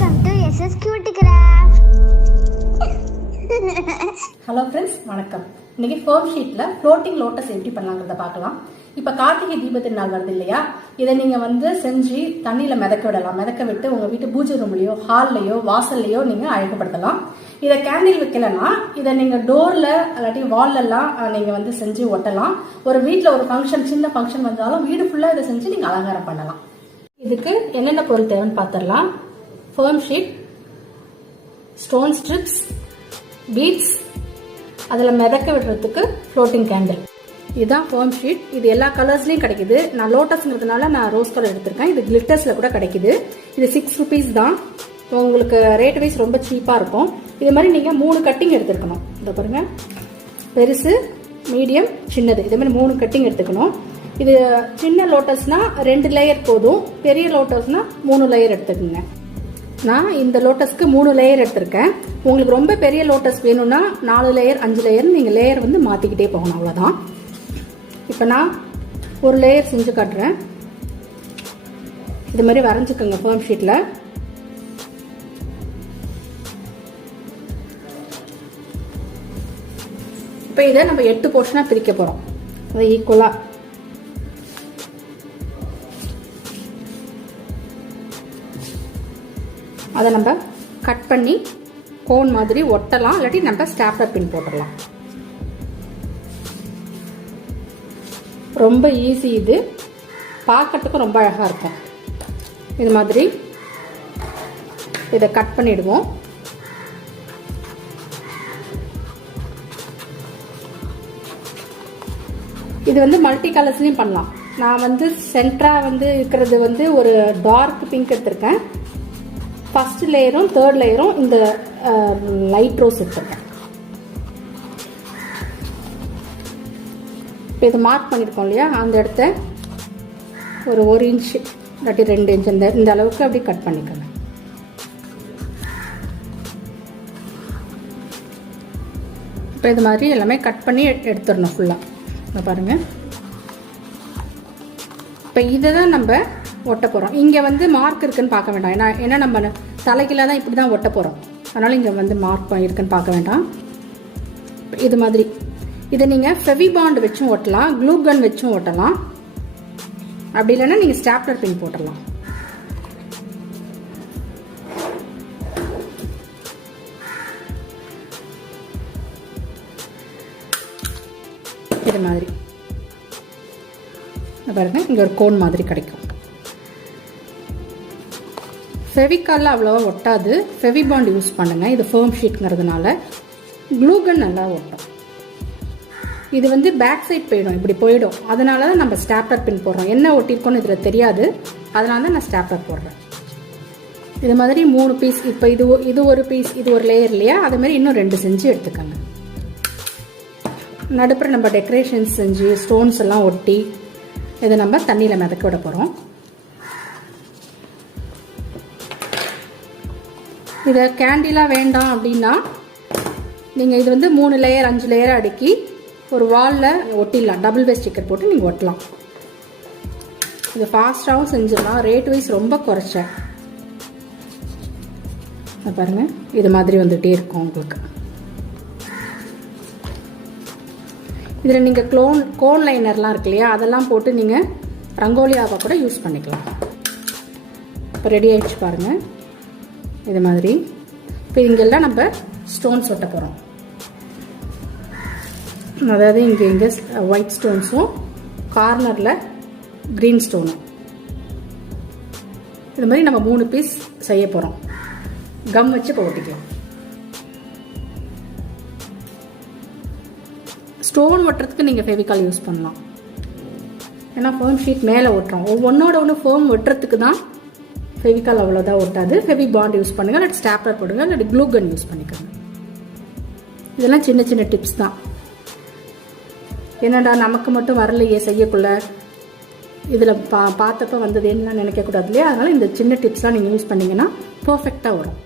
Welcome to SS Cutie Craft. Hello friends, வணக்கம். இன்னைக்கு foam ஷீட்ல floating lotus எப்படி பண்ணலாம்ங்கறத பார்க்கலாம். இப்ப கார்த்திகை தீபத்தின் நாள் வருது இல்லையா? இதை நீங்க செஞ்சு தண்ணியில மிதக்க விடலாம். மிதக்க விட்டு உங்க வீட்டு பூஜை ரூம்லயோ, ஹால்லயோ, வாசல்லையோ நீங்க அழகுபடுத்தலாம். இதை கேண்டில் வைக்கலன்னா இதை நீங்க டோர்ல இல்லாட்டி வால்ல எல்லாம் நீங்க செஞ்சு ஒட்டலாம். ஒரு வீட்டுல ஒரு ஃபங்க்ஷன், சின்ன ஃபங்க்ஷன் வந்தாலும் வீடு ஃபுல்லா இதை செஞ்சு நீங்க அலங்காரம் பண்ணலாம். இதுக்கு என்னென்ன பொருள் தேவைன்னு பார்த்துடலாம். Foam sheet, stone strips, beads, அதில் மிதக்க விடுறதுக்கு ஃப்ளோட்டிங் கேண்டில். இதுதான் ஃபோம் ஷீட். இது எல்லா கலர்ஸ்லயும் கிடைக்குது. நான் லோட்டஸ்ங்கிறதுனால நான் ரோஸ் கலர் எடுத்திருக்கேன். இது கிளிட்டர்ஸ்ல கூட கிடைக்குது. இது 6 rupees தான். உங்களுக்கு ரேட் வைஸ் ரொம்ப சீப்பா இருக்கும். இது மாதிரி நீங்க 3 கட்டிங் எடுத்துக்கணும். இதை பாருங்க, பெருசு, மீடியம், சின்னது, இதே மாதிரி 3 கட்டிங் எடுத்துக்கணும். இது சின்ன லோட்டஸ்னா 2 லேயர் போதும். பெரிய லோட்டஸ்னா 3 லேயர் எடுத்துக்கோங்க. நான் இந்த லோட்டஸ்க்கு 3 லேயர் எடுத்திருக்கேன். உங்களுக்கு ரொம்ப பெரிய லோட்டஸ் வேணும்னா 4 லேயர், 5 லேயர் நீங்க லேயர் மாத்திக்கிட்டே போகணும். அவ்வளவுதான். இப்ப நான் ஒரு லேயர் செஞ்சு காட்டுறேன். இது மாதிரி வரைஞ்சுக்கோங்க ஃபோம் ஷீட்ல. இப்ப இதை நம்ம 8 போர்ஷனா பிரிக்க போறோம். அதை ஈக்குவலா அதை நம்ம கட் பண்ணி கோன் மாதிரி ஒட்டலாம். இல்லாட்டி நம்ம ஸ்டாப்லர் பின் போட்டுடலாம். ரொம்ப ஈஸி. இது பார்க்கறதுக்கும் ரொம்ப அழகா இருக்கும். இது மாதிரி இதை கட் பண்ணிடுவோம். இது மல்டி கலர்ஸ்லயும் பண்ணலாம். நான் சென்டரா இருக்கிறது ஒரு டார்க் பிங்க் எடுத்திருக்கேன். ஃபர்ஸ்ட் லேயரும் தேர்ட் லேயரும் இந்த லைட் ரோஸ் எடுத்திருக்கேன். இப்போ இது மார்க் பண்ணியிருக்கோம் இல்லையா, அந்த இடத்த ஒரு 1 inch இல்லாட்டி 2 inch இந்த அளவுக்கு அப்படி கட் பண்ணிக்கோங்க. இப்போ இது மாதிரி எல்லாமே கட் பண்ணி எடுத்துடணும் ஃபுல்லாக. இதை பாருங்க. இப்போ இதை தான் நம்ம ஒட்ட போகிறோம். இங்கே மார்க் இருக்குன்னு பார்க்க வேண்டாம். ஏன்னா நம்ம தலைக்கெல்லாம் தான் இப்படி தான் ஒட்ட போகிறோம். அதனால் இங்கே மார்க் இருக்குன்னு பார்க்க வேண்டாம். இது மாதிரி இதை நீங்கள் ஃபெவிபாண்ட் வச்சும் ஒட்டலாம், க்ளூ கன் வச்சும் ஒட்டலாம். அப்படி இல்லைன்னா நீங்கள் ஸ்டாப்லர் பின் போட்டுடலாம். இது மாதிரி பாருங்க, இங்கே ஒரு கோன் மாதிரி கிடைக்கும். ஃபெவிகால்ல அவ்வளோவா ஒட்டாது. ஃபெவிபாண்ட் யூஸ் பண்ணுங்க. இது ஃபோம் ஷீட்ங்கிறதுனால. க்ளூகன் நல்லா ஒட்டும். இது பேக் சைட் போயிடும், இப்படி போயிடும். அதனால தான் நம்ம ஸ்டாப்லர் பின் போடுறோம். என்ன ஒட்டிருக்கோன்னு இதில் தெரியாது. அதனால தான் நான் ஸ்டாப்லர் போடுறேன். இது மாதிரி 3 பீஸ். இப்போ இது ஒரு பீஸ், இது ஒரு லேயர் இல்லையா, அது மாதிரி இன்னும் 2 செஞ்சு எடுத்துக்கோங்க. நடுப்புற நம்ம டெக்கரேஷன்ஸ் செஞ்சு ஸ்டோன்ஸ் எல்லாம் ஒட்டி இதை நம்ம தண்ணியில் மிதக்க விட போகிறோம். இதை கேண்டிலாக வேண்டாம் அப்படின்னா நீங்கள் இது 3 லேயர் 5 லேயர் அடுக்கி ஒரு வாலில் ஒட்டிடலாம். டபுள் வே ஸ்டிக்கர் போட்டு நீங்கள் ஒட்டலாம். இது ஃபாஸ்ட்டாகவும் செஞ்சிடலாம். ரேட் வைஸ் ரொம்ப குறைச்சேன். பாருங்க, இது மாதிரி வந்துகிட்டே இருக்கும் உங்களுக்கு. இதில் நீங்கள் கோன் லைனர்லாம் இருக்கு இல்லையா, அதெல்லாம் போட்டு நீங்கள் ரங்கோலியாவை கூட யூஸ் பண்ணிக்கலாம். இப்போ ரெடி ஆயிடுச்சு பாருங்கள். இது மாதிரி. இப்போ இங்கெல்லாம் நம்ம ஸ்டோன்ஸ் ஒட்ட போகிறோம். அதாவது இங்கே ஒயிட் ஸ்டோன்ஸும் கார்னரில் க்ரீன் ஸ்டோனும். இது மாதிரி நம்ம 3 பீஸ் செய்ய போகிறோம். கம் வச்சு இப்போ ஒட்டிக்கலாம். ஸ்டோன் ஒட்டுறதுக்கு நீங்கள் ஃபெவிகால் யூஸ் பண்ணலாம். ஏன்னா ஃபோம் ஷீட் மேலே ஒட்டுறோம். ஒவ்வொன்னோட ஒன்று ஃபோம் ஒட்டுறதுக்கு தான் ஃபெவிகால் அவ்வளோதான் ஒட்டாது. ஃபெவி பாண்ட் யூஸ் பண்ணுங்க, இல்லாட்டி ஸ்டாப்லர் போடுங்க, இல்லாட்டி க்ளூ கன் யூஸ் பண்ணிக்கோங்க. இதெல்லாம் சின்ன சின்ன டிப்ஸ் தான். என்னடா நமக்கு மட்டும் வரலையே செய்யக்குள்ள, இதில் பார்த்தப்ப வந்ததுன்னு நினைக்கக்கூடாது இல்லையா. அதனால இந்த சின்ன டிப்ஸ்லாம் நீங்கள் யூஸ் பண்ணீங்கன்னா பர்ஃபெக்டாக வரும்.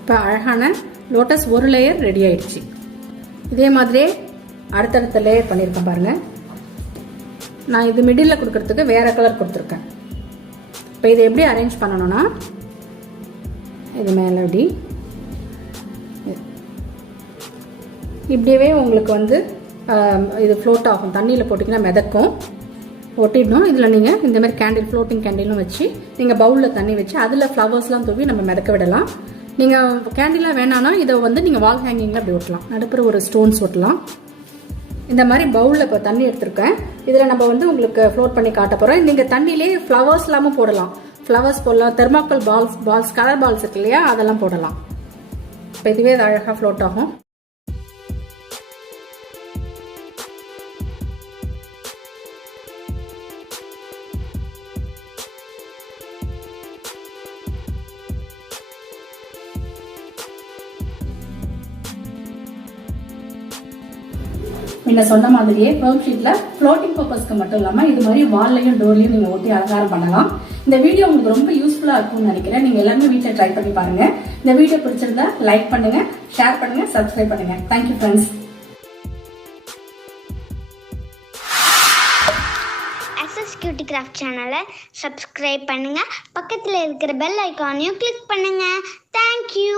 இப்போ அழகான லோட்டஸ் ஒரு லேயர் ரெடி ஆயிடுச்சு. இதே மாதிரியே அடுத்தடுத்த லேயர் பண்ணியிருக்கேன் பாருங்க. நான் இது மிடில் கொடுக்கறதுக்கு வேற கலர் கொடுத்துருக்கேன். இப்போ இதை எப்படி அரேஞ்ச் பண்ணணும்னா இது மேலே இப்படியே உங்களுக்கு வந்து இது ஃப்ளோட் ஆகும். தண்ணியில் போட்டிங்கன்னா மிதக்கும், ஒட்டிடணும். இதில் நீங்கள் இந்த மாதிரி கேண்டில், ஃப்ளோட்டிங் கேண்டிலும் வச்சு நீங்கள் பவுலில் தண்ணி வச்சு அதில் ஃப்ளவர்ஸ்லாம் தூவி நம்ம மிதக்க விடலாம். நீங்கள் கேண்டிலாக வேணான்னா இதை வந்து நீங்கள் வால் ஹேங்கிங்கில் அப்படி ஒட்டலாம். நடுப்புற ஒரு ஸ்டோன்ஸ் ஒட்டலாம். இந்த மாதிரி பவுலில் இப்போ தண்ணி எடுத்திருக்கேன். இதில் நம்ம வந்து உங்களுக்கு ஃப்ளோட் பண்ணி காட்ட போகிறோம். நீங்கள் தண்ணியிலே ஃப்ளவர்ஸ் இல்லாமல் போடலாம். ஃப்ளவர்ஸ் போடலாம், தெர்மாக்கல் பால்ஸ் கலர் பால்ஸ் இருக்கு இல்லையா, அதெல்லாம் போடலாம். இப்போ இதுவே அது அழகாக ஃப்ளோட் ஆகும். முன்ன சொன்ன மாதிரியே ஃபோம் ஷீட்ல ஃப்ளோட்டிங் பர்பஸ்க்கு மட்டும் இல்லாம இது மாதிரி வால்லையும் டோர்லையும் நீங்க ஒட்டி அலங்காரம் பண்ணலாம். இந்த வீடியோ உங்களுக்கு ரொம்ப யூஸ்ஃபுல்லா இருக்கும்னு நினைக்கிறேன். நீங்க எல்லாமே வீட்டில் ட்ரை பண்ணி பாருங்க. இந்த வீடியோ பிடிச்சிருந்தா லைக் பண்ணுங்க, ஷேர் பண்ணுங்க, சப்ஸ்கிரைப் பண்ணுங்க. Thank you friends. கியூட்டி கிராஃப்ட் சேனலை சப்ஸ்கிரைப் பண்ணுங்க, பக்கத்தில் இருக்கிற பெல் ஐக்கானையும் கிளிக் பண்ணுங்க. தேங்க்யூ.